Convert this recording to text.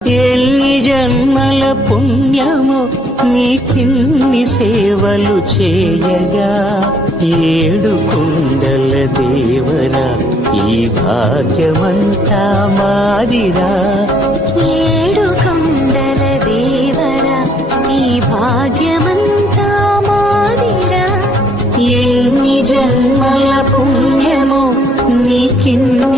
ఎన్ని జన్మల పుణ్యమో నీకిన్ని సేవలు చేయగా, ఏడు కుండల దేవరా ఈ భాగ్యమంతా మాదిరా. ఏడు కొండల దేవరా ఈ భాగ్యమంతా మాదిరా. ఎన్ని జన్మల పుణ్యమో నీకిన్ని